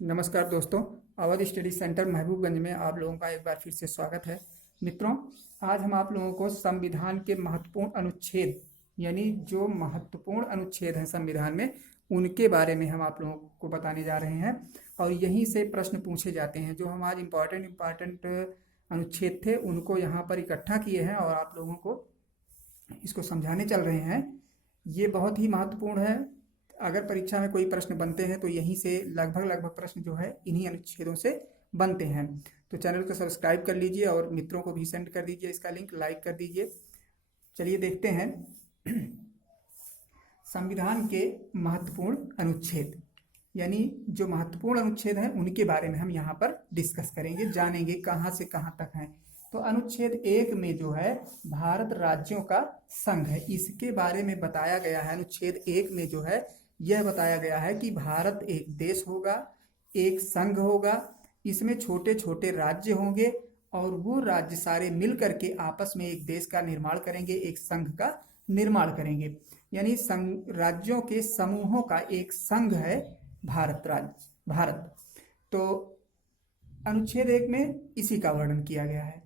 नमस्कार दोस्तों। Awadh study centre Mahbubganj में आप लोगों का एक बार फिर से स्वागत है। मित्रों, आज हम आप लोगों को संविधान के महत्वपूर्ण अनुच्छेद यानी जो महत्वपूर्ण अनुच्छेद हैं संविधान में, उनके बारे में हम आप लोगों को बताने जा रहे हैं। और यहीं से प्रश्न पूछे जाते हैं। जो हम आज इम्पॉर्टेंट अनुच्छेद थे उनको यहाँ पर इकट्ठा किए हैं और आप लोगों को इसको समझाने चल रहे हैं। ये बहुत ही महत्वपूर्ण है। अगर परीक्षा में कोई प्रश्न बनते हैं तो यहीं से लगभग प्रश्न जो है इन्हीं अनुच्छेदों से बनते हैं। तो चैनल को सब्सक्राइब कर लीजिए और मित्रों को भी सेंड कर दीजिए, इसका लिंक लाइक कर दीजिए। चलिए देखते हैं संविधान के महत्वपूर्ण अनुच्छेद, यानी जो महत्वपूर्ण अनुच्छेद हैं उनके बारे में हम यहाँ पर डिस्कस करेंगे, जानेंगे कहाँ से कहाँ तक हैं। तो अनुच्छेद 1 में जो है भारत राज्यों का संघ है, इसके बारे में बताया गया है। अनुच्छेद 1 में जो है यह बताया गया है कि भारत एक देश होगा, एक संघ होगा, इसमें छोटे छोटे राज्य होंगे और वो राज्य सारे मिल करके आपस में एक देश का निर्माण करेंगे, एक संघ का निर्माण करेंगे। यानी राज्यों के समूहों का एक संघ है भारत। तो अनुच्छेद 1 में इसी का वर्णन किया गया है।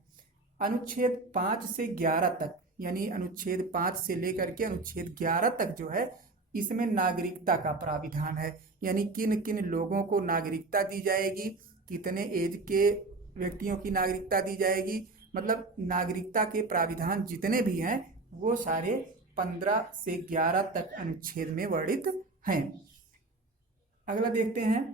अनुच्छेद 5 से 11 तक, यानी अनुच्छेद 5 से लेकर के अनुच्छेद 11 तक जो है इसमें नागरिकता का प्राविधान है। यानी किन किन लोगों को नागरिकता दी जाएगी, कितने एज के व्यक्तियों की नागरिकता दी जाएगी, मतलब नागरिकता के प्राविधान जितने भी हैं वो सारे 15 से 11 तक अनुच्छेद में वर्णित हैं। अगला देखते हैं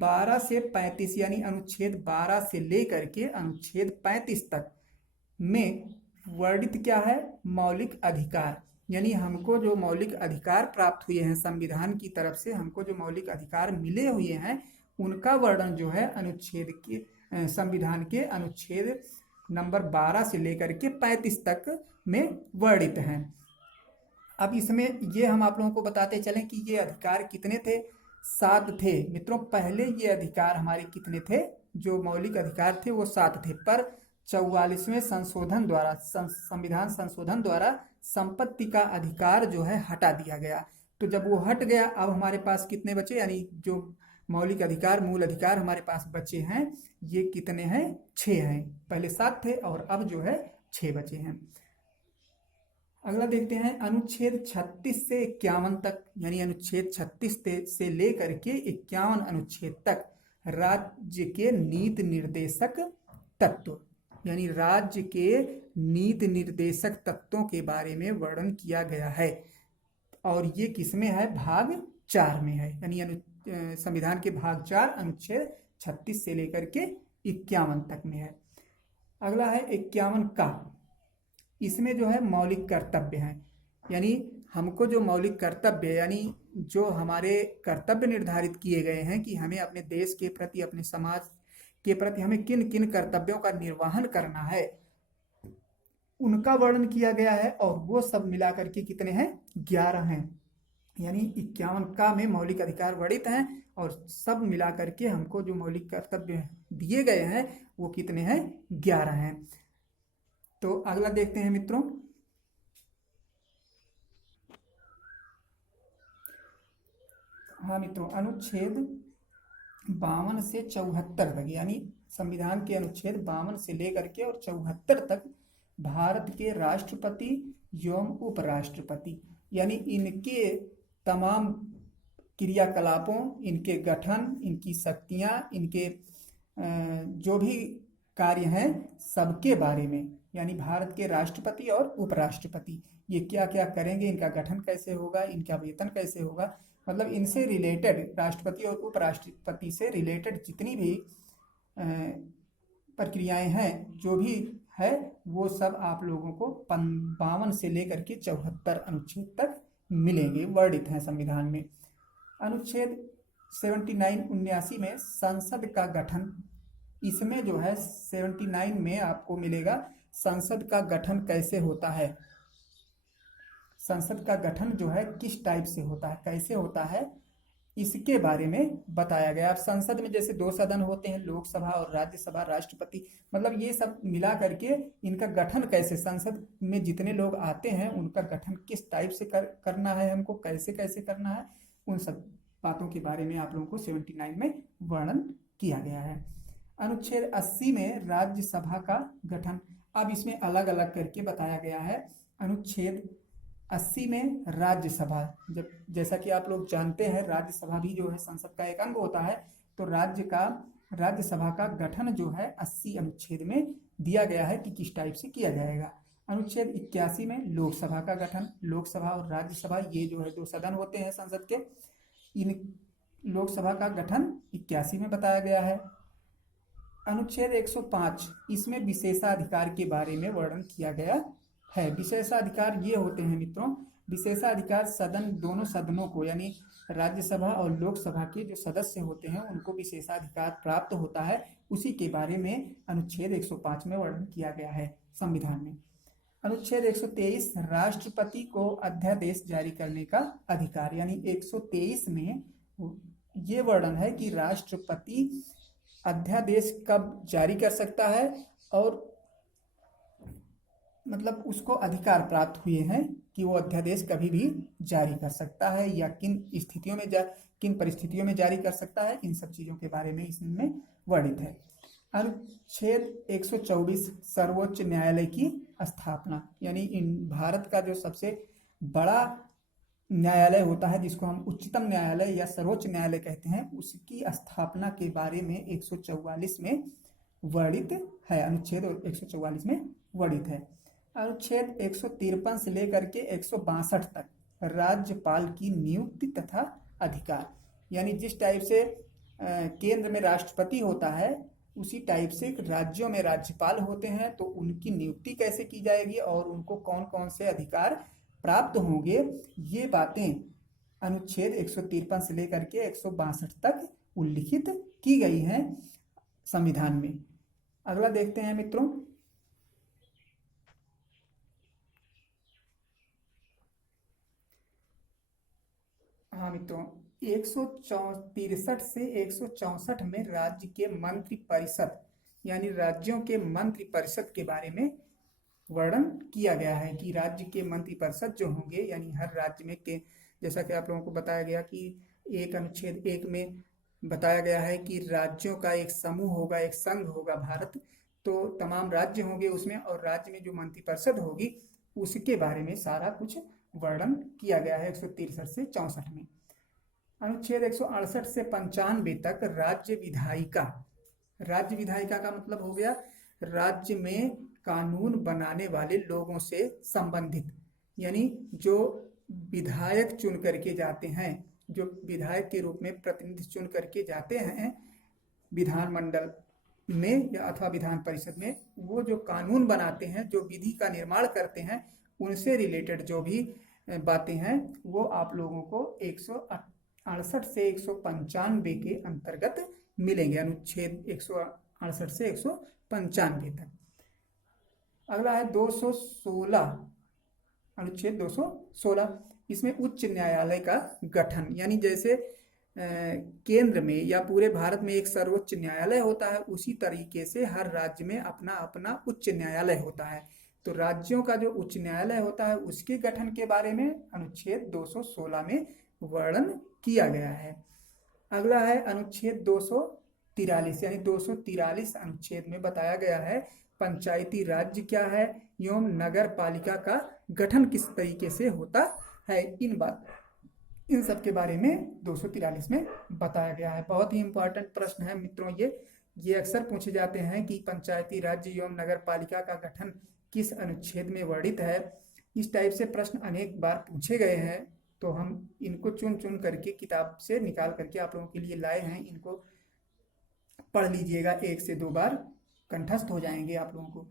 12 से 35, यानी अनुच्छेद 12 से लेकर के अनुच्छेद 35 तक में वर्णित क्या है? मौलिक अधिकार। यानी हमको जो मौलिक अधिकार प्राप्त हुए हैं संविधान की तरफ से, हमको जो मौलिक अधिकार मिले हुए हैं उनका वर्णन जो है अनुच्छेद के संविधान के अनुच्छेद नंबर 12 से लेकर के 35 तक में वर्णित हैं। अब इसमें ये हम आप लोगों को बताते चलें कि ये अधिकार कितने थे? 7 थे। मित्रों, पहले ये अधिकार हमारे कितने थे? जो मौलिक अधिकार थे वो 7 थे, पर 44वें संशोधन द्वारा, संविधान संशोधन द्वारा संपत्ति का अधिकार जो है हटा दिया गया। तो जब वो हट गया, अब हमारे पास कितने बचे? यानी जो मौलिक अधिकार, मूल अधिकार हमारे पास बचे हैं, ये कितने हैं? 6 हैं। पहले 7 थे और अब जो है 6 बचे हैं। अगला देखते हैं अनुच्छेद 36 से 51 तक, यानी अनुच्छेद 36 से लेकर के 51 अनुच्छेद तक राज्य के नीति निर्देशक तत्व, यानी राज्य के नीति निर्देशक तत्वों के बारे में वर्णन किया गया है। और ये किसमें है? भाग 4 में है। यानी संविधान के भाग 4 अनुच्छेद 36 से लेकर के 51 तक में है। अगला है 51 का। इसमें जो है मौलिक कर्तव्य हैं, यानी हमको जो मौलिक कर्तव्य, यानी जो हमारे कर्तव्य निर्धारित किए गए हैं कि हमें अपने देश के प्रति, अपने समाज के प्रति हमें किन किन कर्तव्यों का निर्वहन करना है, उनका वर्णन किया गया है। और वो सब मिलाकर के कितने हैं? 11 हैं। यानी 51 का में मौलिक अधिकार वर्णित हैं और सब मिलाकर के हमको जो मौलिक कर्तव्य दिए गए हैं वो कितने हैं? 11 हैं। तो अगला देखते हैं मित्रों, हाँ मित्रों, अनुच्छेद 52 से 74 तक, यानी संविधान के अनुच्छेद 52 से लेकर के और 74 तक भारत के राष्ट्रपति एवं उपराष्ट्रपति, यानी इनके तमाम क्रियाकलापों, इनके गठन, इनकी शक्तियां, इनके जो भी कार्य हैं सबके बारे में, यानी भारत के राष्ट्रपति और उपराष्ट्रपति ये क्या क्या करेंगे, इनका गठन कैसे होगा, इनका वेतन कैसे होगा, मतलब इनसे रिलेटेड, राष्ट्रपति और उपराष्ट्रपति से रिलेटेड जितनी भी प्रक्रियाएं हैं, जो भी है, वो सब आप लोगों को 52 से लेकर के 74 अनुच्छेद तक मिलेंगे, वर्णित हैं संविधान में। अनुच्छेद 79-79 में संसद का गठन, इसमें जो है 79 में आपको मिलेगा संसद का गठन कैसे होता है, संसद का गठन जो है किस टाइप से होता है, कैसे होता है, इसके बारे में बताया गया। अब संसद में जैसे 2 सदन होते हैं, लोकसभा और राज्यसभा, राष्ट्रपति, मतलब ये सब मिला करके इनका गठन कैसे, संसद में जितने लोग आते हैं उनका गठन किस टाइप से करना है, हमको कैसे कैसे करना है, उन सब बातों के बारे में आप लोगों को 79 में वर्णन किया गया है। अनुच्छेद 80 में राज्यसभा का गठन, अब इसमें अलग अलग करके बताया गया है। अनुच्छेद 80 में राज्यसभा, जब जैसा कि आप लोग जानते हैं राज्यसभा भी जो है संसद का एक अंग होता है, तो राज्यसभा का गठन जो है 80 अनुच्छेद में दिया गया है कि किस टाइप से किया जाएगा। अनुच्छेद 81 में लोकसभा का गठन, लोकसभा और राज्यसभा ये जो है दो सदन होते हैं संसद के, इन लोकसभा का गठन 81 में बताया गया है। अनुच्छेद 105, इसमें विशेषाधिकार के बारे में वर्णन किया गया है। विशेषाधिकार ये होते हैं मित्रों, विशेषाधिकार सदन, दोनों सदनों को यानी राज्यसभा और लोकसभा के जो सदस्य होते हैं उनको विशेषाधिकार प्राप्त होता है, उसी के बारे में अनुच्छेद 105 में वर्णन किया गया है संविधान में। अनुच्छेद 123, राष्ट्रपति को अध्यादेश जारी करने का अधिकार, यानी 123 में ये वर्णन है कि राष्ट्रपति अध्यादेश कब जारी कर सकता है और मतलब उसको अधिकार प्राप्त हुए हैं कि वो अध्यादेश कभी भी जारी कर सकता है या किन स्थितियों में किन परिस्थितियों में जारी कर सकता है, इन सब चीज़ों के बारे में इसमें वर्णित है। अनुच्छेद 124, सर्वोच्च न्यायालय की स्थापना, यानी भारत का जो सबसे बड़ा न्यायालय होता है जिसको हम उच्चतम न्यायालय या सर्वोच्च न्यायालय कहते हैं, उसकी स्थापना के बारे में 144 में वर्णित है, अनुच्छेद 144 में वर्णित है। अनुच्छेद 153 से लेकर के 162 तक राज्यपाल की नियुक्ति तथा अधिकार, यानी जिस टाइप से केंद्र में राष्ट्रपति होता है उसी टाइप से राज्यों में राज्यपाल होते हैं, तो उनकी नियुक्ति कैसे की जाएगी और उनको कौन कौन से अधिकार प्राप्त होंगे, ये बातें अनुच्छेद 153 से लेकर के 162 तक उल्लिखित की गई हैं संविधान में। अगला देखते हैं मित्रों, हाँ मित्रों, 163 से 164 में राज्य के मंत्रि परिषद यानी राज्यों के मंत्रि परिषद के बारे में वर्णन किया गया है कि राज्य के मंत्रि परिषद जो होंगे यानी हर राज्य में के, जैसा कि आप लोगों को बताया गया कि एक अनुच्छेद 1 में बताया गया है कि राज्यों का एक समूह होगा, एक संघ होगा भारत, तो तमाम राज्य होंगे उसमें, और राज्य में जो मंत्रि परिषद होगी उसके बारे में सारा कुछ वर्णन किया गया है 163 से 64 में। अनुच्छेद 168 से 95 तक राज्य विधायिका, राज्य विधायिका का मतलब हो गया राज्य में कानून बनाने वाले लोगों से संबंधित, यानी जो विधायक चुन करके जाते हैं, जो विधायक के रूप में प्रतिनिधि चुन करके जाते हैं विधानमंडल में या अथवा विधान परिषद में, वो जो कानून बनाते हैं, जो विधि का निर्माण करते हैं, उनसे रिलेटेड जो भी बातें हैं वो आप लोगों को 168 से 195 के अंतर्गत मिलेंगे, अनुच्छेद 168 से 195 तक। अगला है 216, अनुच्छेद 216, इसमें उच्च न्यायालय का गठन, यानी जैसे केंद्र में या पूरे भारत में एक सर्वोच्च न्यायालय होता है, उसी तरीके से हर राज्य में अपना अपना उच्च न्यायालय होता है, तो राज्यों का जो उच्च न्यायालय होता है उसके गठन के बारे में अनुच्छेद 216 में वर्णन किया गया है। अगला है अनुच्छेद 243, यानी 243 अनुच्छेद में बताया गया है पंचायती राज्य क्या है एवं नगर पालिका का गठन किस तरीके से होता है, इन सब के बारे में 243 में बताया गया है। बहुत ही इंपॉर्टेंट प्रश्न है मित्रों, ये अक्सर पूछे जाते हैं कि पंचायती राज्य एवं नगर पालिका का गठन किस अनुच्छेद में वर्णित है। इस टाइप से प्रश्न अनेक बार पूछे गए हैं, तो हम इनको चुन चुन करके किताब से निकाल करके आप लोगों के लिए लाए हैं, इनको पढ़ लीजिएगा, 1 से 2 बार कंठस्थ हो जाएंगे आप लोगों को।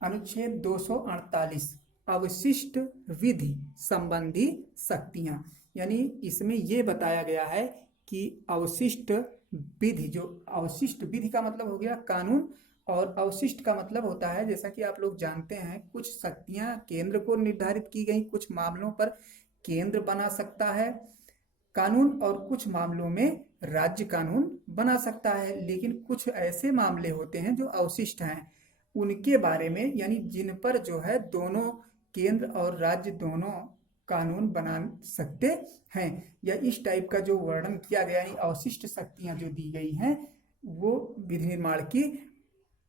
अनुच्छेद 248, अवशिष्ट विधि संबंधी शक्तियां, यानी इसमें यह बताया गया है कि अवशिष्ट विधि, जो अवशिष्ट विधि का मतलब हो गया कानून, और अवशिष्ट का मतलब होता है, जैसा कि आप लोग जानते हैं, कुछ शक्तियां केंद्र को निर्धारित की गई, कुछ मामलों पर केंद्र बना सकता है कानून और कुछ मामलों में राज्य कानून बना सकता है, लेकिन कुछ ऐसे मामले होते हैं जो अवशिष्ट हैं, उनके बारे में, यानी जिन पर जो है दोनों केंद्र और राज्य दोनों कानून बना सकते हैं, या इस टाइप का जो वर्णन किया गया, यानी अवशिष्ट शक्तियां जो दी गई हैं वो विधि निर्माण की,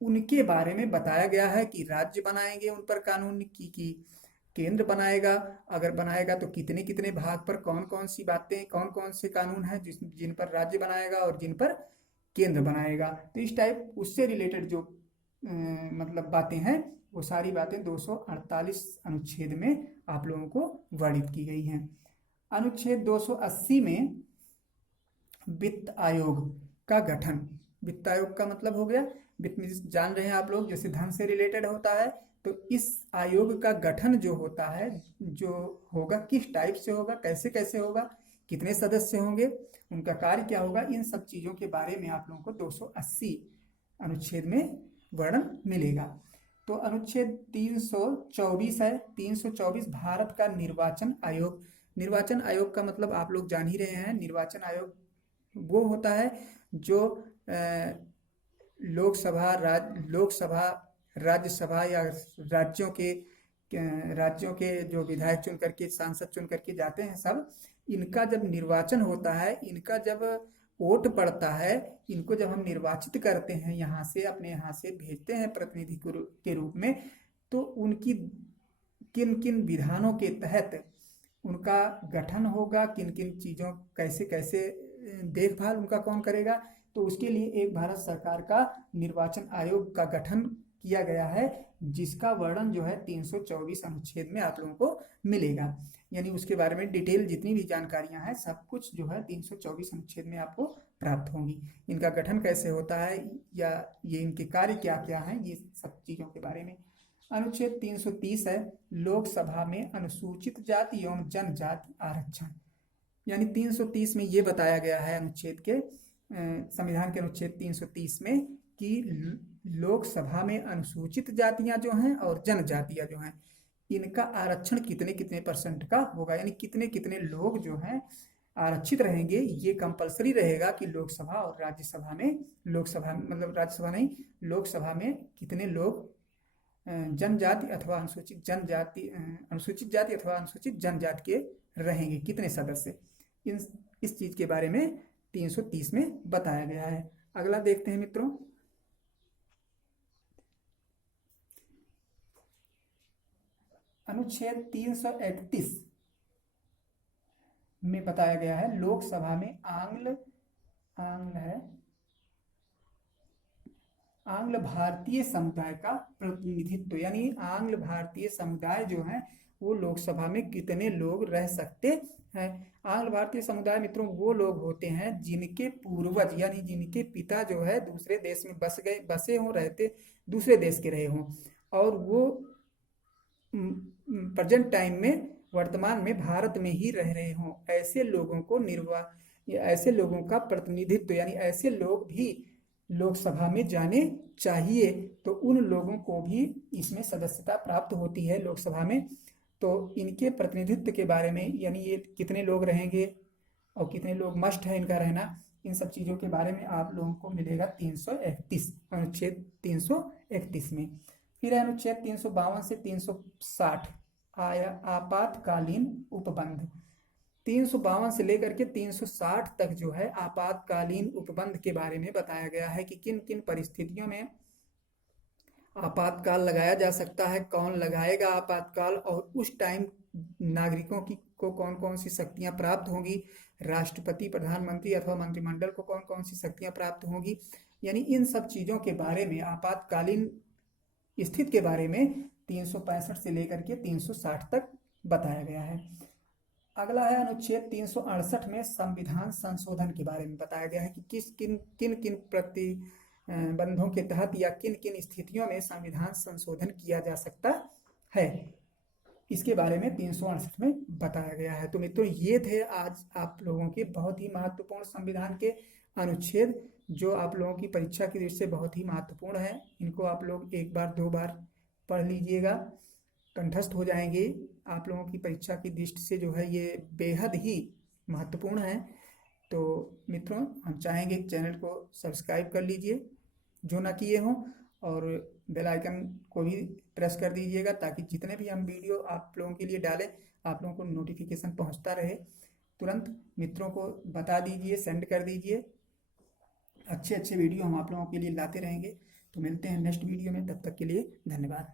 उनके बारे में बताया गया है कि राज्य बनाएंगे उन पर कानून की केंद्र बनाएगा, अगर बनाएगा तो कितने कितने भाग पर कौन कौन सी बातें, कौन कौन से कानून हैं जिन पर राज्य बनाएगा और जिन पर केंद्र बनाएगा। तो इस टाइप उससे रिलेटेड जो मतलब बातें हैं, वो सारी बातें 248 अनुच्छेद में आप लोगों को वर्णित की गई हैं। अनुच्छेद 280 में वित्त आयोग का गठन। वित्त आयोग का मतलब हो गया, वित्त में जान रहे हैं आप लोग, जैसे धन से रिलेटेड होता है, तो इस आयोग का गठन जो होता है, जो होगा किस टाइप से होगा, कैसे कैसे होगा, कितने सदस्य होंगे, उनका कार्य क्या होगा, इन सब चीजों के बारे में आप लोगों को 280 अनुच्छेद में वर्णन मिलेगा। तो अनुच्छेद 324 है। 324 भारत का निर्वाचन आयोग। निर्वाचन आयोग का मतलब आप लोग जान ही रहे हैं, निर्वाचन आयोग वो होता है जो लोकसभा, राज्यसभा या राज्यों के जो विधायक चुन करके, सांसद चुन करके जाते हैं सब, इनका जब निर्वाचन होता है, इनका जब वोट पड़ता है, इनको जब हम निर्वाचित करते हैं, यहाँ से अपने यहाँ से भेजते हैं प्रतिनिधि के रूप में, तो उनकी किन किन विधानों के तहत उनका गठन होगा, किन किन चीज़ों कैसे कैसे देखभाल उनका कौन करेगा, तो उसके लिए एक भारत सरकार का निर्वाचन आयोग का गठन किया गया है, जिसका वर्णन जो है 324 अनुच्छेद में आप लोगों को मिलेगा। यानी उसके बारे में डिटेल जितनी भी जानकारियां हैं, सब कुछ जो है 324 अनुच्छेद में आपको प्राप्त होंगी। इनका गठन कैसे होता है, या ये इनके कार्य क्या क्या हैं, ये सब चीज़ों के बारे में। अनुच्छेद 330 है, लोकसभा में अनुसूचित जाति एवं जनजाति आरक्षण। यानी 330 में ये बताया गया है अनुच्छेद के, संविधान के अनुच्छेद 330 में, कि लोकसभा में अनुसूचित जातियां जो हैं और जनजातियां जो हैं, इनका आरक्षण कितने कितने % का होगा, यानी कितने कितने लोग जो हैं आरक्षित रहेंगे। ये कंपलसरी रहेगा कि लोकसभा और राज्यसभा में, लोकसभा मतलब राज्यसभा नहीं, लोकसभा में कितने लोग जनजाति अथवा अनुसूचित जाति अथवा अनुसूचित जनजाति के रहेंगे, कितने सदस्य, इस चीज के बारे में 330 में बताया गया है। अगला देखते हैं मित्रों, अनुच्छेद 331 में बताया गया है, लोकसभा में आंग्ल भारतीय समुदाय का प्रतिनिधित्व, यानी आंग्ल भारतीय समुदाय जो है वो लोकसभा में कितने लोग रह सकते हैं। आंग्ल भारतीय समुदाय मित्रों वो लोग होते हैं जिनके पूर्वज, यानी जिनके पिता जो है दूसरे देश में बसे हों, रहते दूसरे देश के रहे हों, और वो प्रेजेंट टाइम में, वर्तमान में भारत में ही रह रहे हों, ऐसे लोगों को ऐसे लोगों का प्रतिनिधित्व, यानी ऐसे लोग भी लोकसभा में जाने चाहिए। तो उन लोगों को भी इसमें सदस्यता प्राप्त होती है लोकसभा में। तो इनके प्रतिनिधित्व के बारे में, यानी ये कितने लोग रहेंगे और कितने लोग मस्ट है इनका रहना, इन सब चीज़ों के बारे में आप लोगों को मिलेगा 331 अनुच्छेद 331 में। फिर अनुच्छेद 352 से 360 आपातकालीन उपबंध। 352 से लेकर के 360 तक जो है आपातकालीन उपबंध के बारे में बताया गया है कि किन किन परिस्थितियों में आपातकाल लगाया जा सकता है, कौन लगाएगा आपातकाल, और उस टाइम नागरिकों को कौन कौन सी शक्तियां प्राप्त होंगी, राष्ट्रपति, प्रधानमंत्री अथवा मंत्रिमंडल को कौन कौन सी शक्तियां प्राप्त होंगी। यानी इन सब चीज़ों के बारे में, आपातकालीन स्थिति के बारे में 365 से लेकर के 360 तक बताया गया है। अगला है अनुच्छेद 368 में संविधान संशोधन के बारे में बताया गया है कि किन किन प्रतिबंधों के तहत या किन किन स्थितियों में संविधान संशोधन किया जा सकता है, इसके बारे में 368 में बताया गया है। तो मित्रों ये थे आज आप लोगों के बहुत ही महत्वपूर्ण संविधान के अनुच्छेद, जो आप लोगों की परीक्षा की दृष्टि से बहुत ही महत्वपूर्ण है। इनको आप लोग एक बार दो बार पढ़ लीजिएगा, कंठस्थ हो जाएंगे। आप लोगों की परीक्षा की दृष्टि से जो है ये बेहद ही महत्वपूर्ण है। तो मित्रों हम चाहेंगे कि चैनल को सब्सक्राइब कर लीजिए जो ना किए हों, और बेल आइकन को भी प्रेस कर दीजिएगा, ताकि जितने भी हम वीडियो आप लोगों के लिए डालें आप लोगों को नोटिफिकेशन पहुंचता रहे, तुरंत मित्रों को बता दीजिए, सेंड कर दीजिए। अच्छे अच्छे वीडियो हम आप लोगों के लिए लाते रहेंगे। तो मिलते हैं नेक्स्ट वीडियो में, तब तक के लिए धन्यवाद।